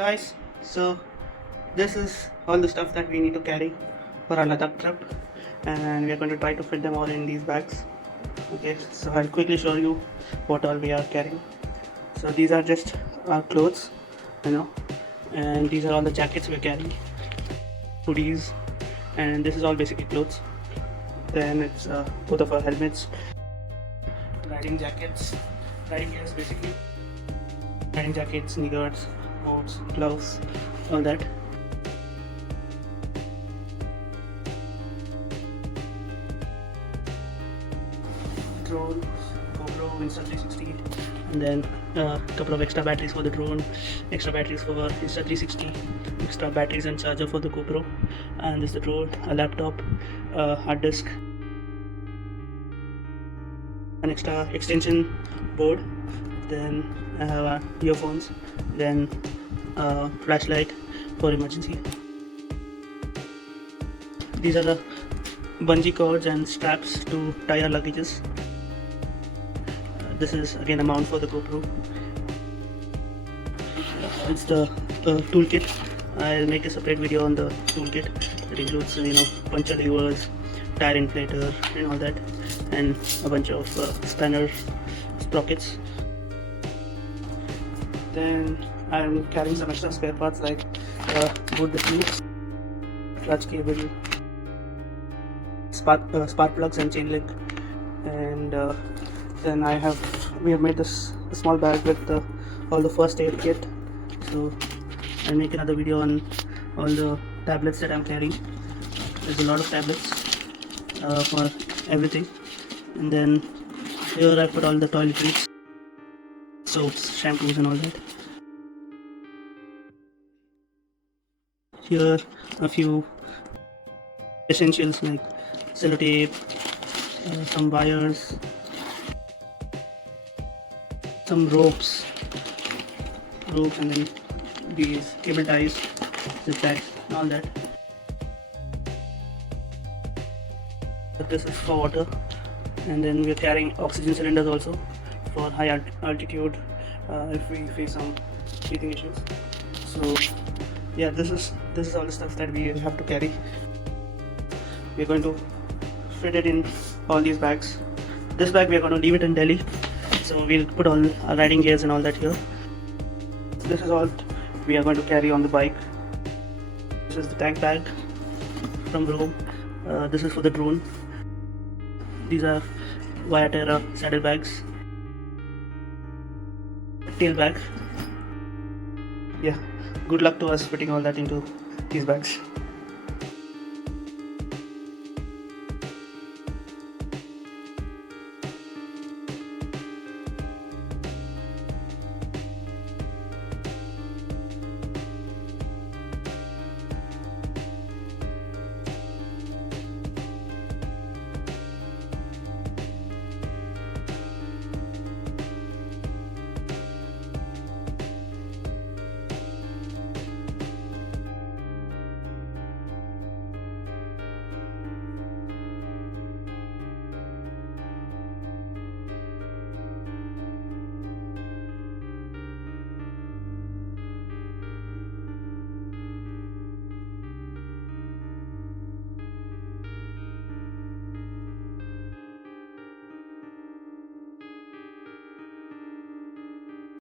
Guys, so this is all the stuff that we need to carry for our Ladakh trip, and we are going to try to fit them all in these bags. Okay, so I'll quickly show you what all we are carrying. So these are just our clothes, you know, and these are all the jackets we're carrying, hoodies, and this is all basically clothes. Then it's both of our helmets, riding jackets, riding gears basically, riding jackets, knee guards, boots, gloves, all that. Drone, GoPro, Insta360, and then a couple of extra batteries for the drone, extra batteries for Insta360, extra batteries and charger for the GoPro, and this is the drone, a laptop, a hard disk, an extra extension board, then I have earphones, then a flashlight for emergency. These are the bungee cords and straps to tie our luggages. This is again a mount for the GoPro. It's the toolkit. I'll make a separate video on the toolkit. It includes puncture levers, tire inflator and all that, and a bunch of spanner sprockets. Then I'm carrying some extra spare parts like both the tubes, clutch cable, spark plugs and chain link, and then we have made this small bag with all the first aid kit. So I'll make another video on all the tablets that I'm carrying. There's a lot of tablets for everything. And then here I put all the toiletries, soaps, shampoos and all that. Here a few essentials like sellotape, some wires, some ropes, and then these cable ties, zip ties, and all that. But this is for water, and then we are carrying oxygen cylinders also for high altitude if we face some breathing issues. So yeah, this is all the stuff that we have to carry. We are going to fit it in all these bags. This bag we are going to leave it in Delhi, so we'll put all our riding gears and all that here. This is all we are going to carry on the bike. This is the tank bag from Rome. This is for the drone. These are Viaterra saddle bags, tail bag. Yeah, good luck to us fitting all that into these bags.